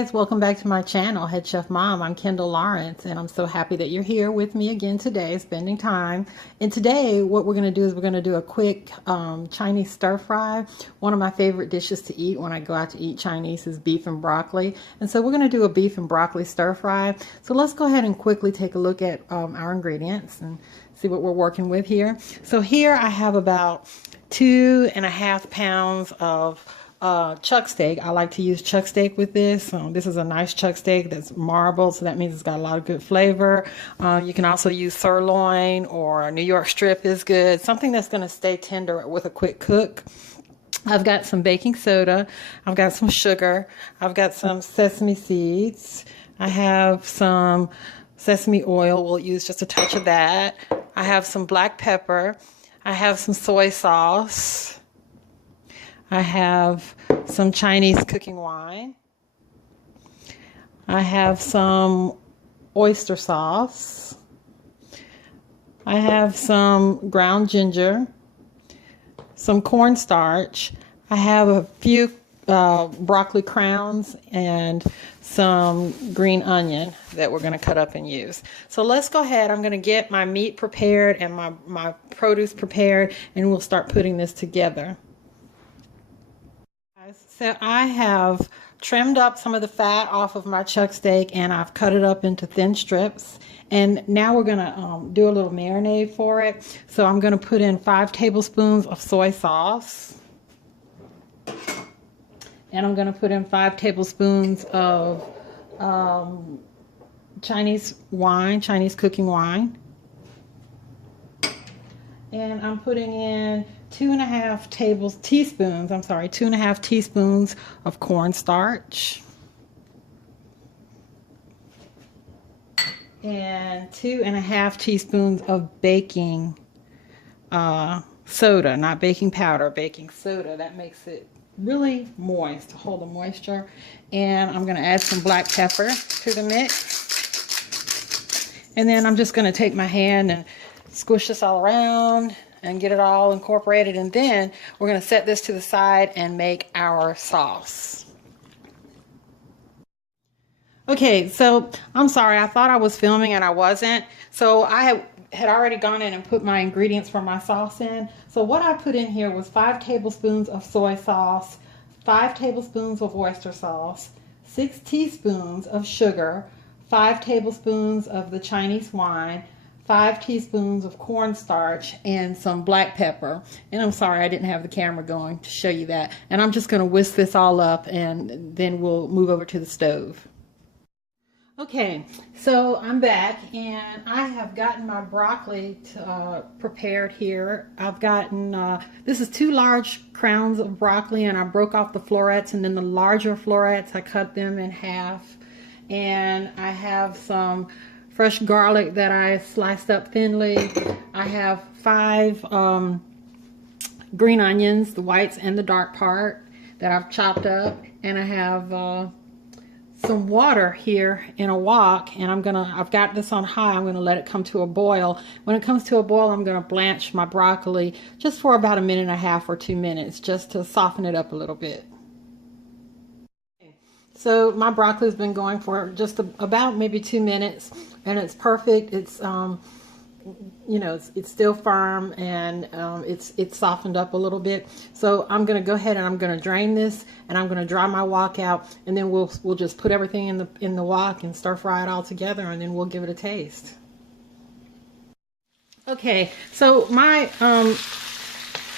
guys, welcome back to my channel, Head Chef Mom. I'm Kendall Lawrence, and I'm so happy that you're here with me again today, spending time. And today, what we're going to do is we're going to do a quick Chinese stir fry. One of my favorite dishes to eat when I go out to eat Chinese is beef and broccoli. And so we're going to do a beef and broccoli stir fry. So let's go ahead and quickly take a look at our ingredients and see what we're working with here. So here I have about 2.5 pounds of chuck steak. I like to use chuck steak with this. This is a nice chuck steak that's marbled, so that means it's got a lot of good flavor. You can also use sirloin or New York strip is good. Something that's going to stay tender with a quick cook. I've got some baking soda. I've got some sugar. I've got some sesame seeds. I have some sesame oil. We'll use just a touch of that. I have some black pepper. I have some soy sauce. I have some Chinese cooking wine. I have some oyster sauce. I have some ground ginger, some cornstarch. I have a few broccoli crowns and some green onion that we're going to cut up and use. So let's go ahead. I'm going to get my meat prepared and my produce prepared, and we'll start putting this together. So I have trimmed up some of the fat off of my chuck steak, and I've cut it up into thin strips. And now we're going to do a little marinade for it. So I'm going to put in 5 tablespoons of soy sauce. And I'm going to put in 5 tablespoons of Chinese wine, Chinese cooking wine. And I'm putting in 2.5 teaspoons of cornstarch. And 2.5 teaspoons of baking soda, not baking powder, baking soda. That makes it really moist, to hold the moisture. And I'm going to add some black pepper to the mix. And then I'm just going to take my hand and squish this all around and get it all incorporated, and then we're going to set this to the side and make our sauce. Okay, so I'm sorry, I thought I was filming and I wasn't. So I had already gone in and put my ingredients for my sauce in. So what I put in here was 5 tablespoons of soy sauce, 5 tablespoons of oyster sauce, 6 teaspoons of sugar, 5 tablespoons of the Chinese wine, 5 teaspoons of cornstarch, and some black pepper. And I'm sorry I didn't have the camera going to show you that. And I'm just going to whisk this all up, and then we'll move over to the stove. Okay, so I'm back, and I have gotten my broccoli prepared here. I've gotten, this is 2 large crowns of broccoli, and I broke off the florets, and then the larger florets, I cut them in half. And I have some fresh garlic that I sliced up thinly. I have 5 green onions, the whites and the dark part, that I've chopped up. And I have some water here in a wok, and I've got this on high. I'm gonna let it come to a boil. When it comes to a boil, I'm gonna blanch my broccoli just for about 1.5 or 2 minutes, just to soften it up a little bit. So my broccoli has been going for just about maybe 2 minutes, and it's perfect. It's you know, it's still firm, and it's softened up a little bit. So I'm going to go ahead and I'm going to drain this, and I'm going to dry my wok out, and then we'll just put everything in the wok and stir fry it all together, and then we'll give it a taste. Okay, so my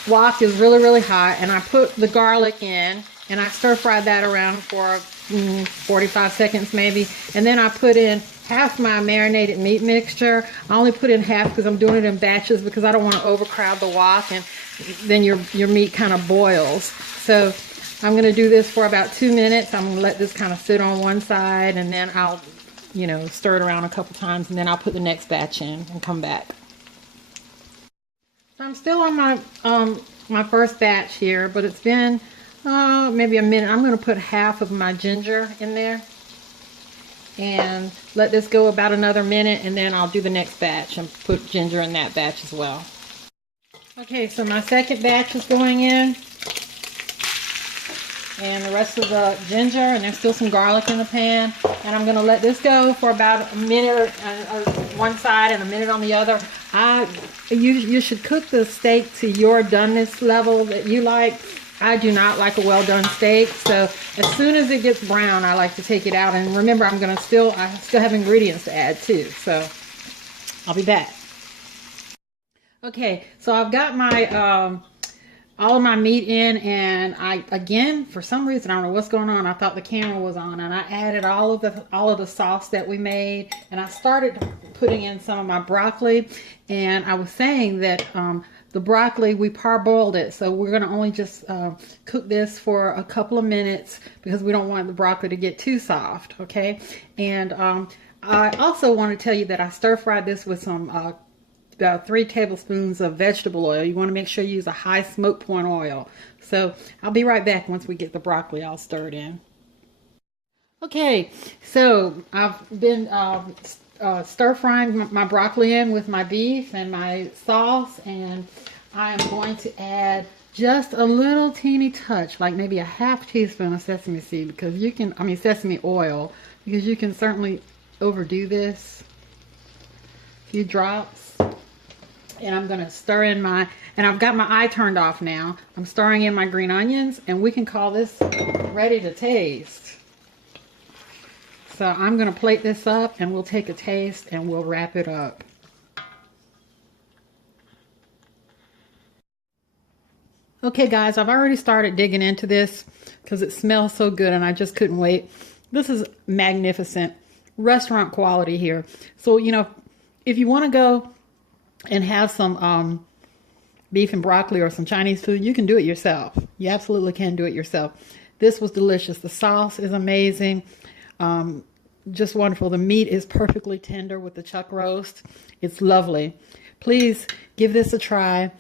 wok is really hot, and I put the garlic in, and I stir fried that around for 45 seconds maybe, and then I put in half my marinated meat mixture. I only put in half because I'm doing it in batches, because I don't want to overcrowd the wok, and then your meat kind of boils. So I'm going to do this for about 2 minutes. I'm going to let this kind of sit on one side, and then I'll, you know, stir it around a couple times, and then I'll put the next batch in and come back. So I'm still on my first batch here, but it's been maybe a minute. I'm going to put half of my ginger in there and let this go about another minute, and then I'll do the next batch and put ginger in that batch as well. Okay, so my second batch is going in, and the rest of the ginger, and there's still some garlic in the pan. And I'm going to let this go for about a minute one side and a minute on the other. You should cook the steak to your doneness level that you like. I do not like a well done steak, so as soon as it gets brown, I like to take it out. And remember, I still have ingredients to add too, so I'll be back. Okay, so I've got my all of my meat in, and again, for some reason, I don't know what's going on, I thought the camera was on, and I added all of the sauce that we made, and I started putting in some of my broccoli. And I was saying that the broccoli, we parboiled it, so we're going to only just cook this for a couple of minutes because we don't want the broccoli to get too soft. Okay, and I also want to tell you that I stir fried this with some about 3 tablespoons of vegetable oil. You want to make sure you use a high smoke point oil. So I'll be right back once we get the broccoli all stirred in. Okay, so I've been stir frying my broccoli in with my beef and my sauce, and I am going to add just a little teeny touch, like maybe a half teaspoon of sesame seed, because you can, sesame oil, because you can certainly overdo this. A few drops. And I'm going to stir in and I've got my eye turned off now. I'm stirring in my green onions, and we can call this ready to taste. So I'm going to plate this up, and we'll take a taste, and we'll wrap it up. Okay guys, I've already started digging into this because it smells so good, and I just couldn't wait. This is magnificent. Restaurant quality here. So, if you want to go and have some beef and broccoli or some Chinese food, you can do it yourself. You absolutely can do it yourself. This was delicious. The sauce is amazing. Just wonderful. The meat is perfectly tender with the chuck roast. It's lovely. Please give this a try.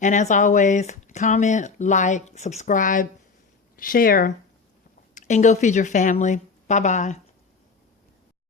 And as always, comment, like, subscribe, share, and go feed your family. Bye-bye.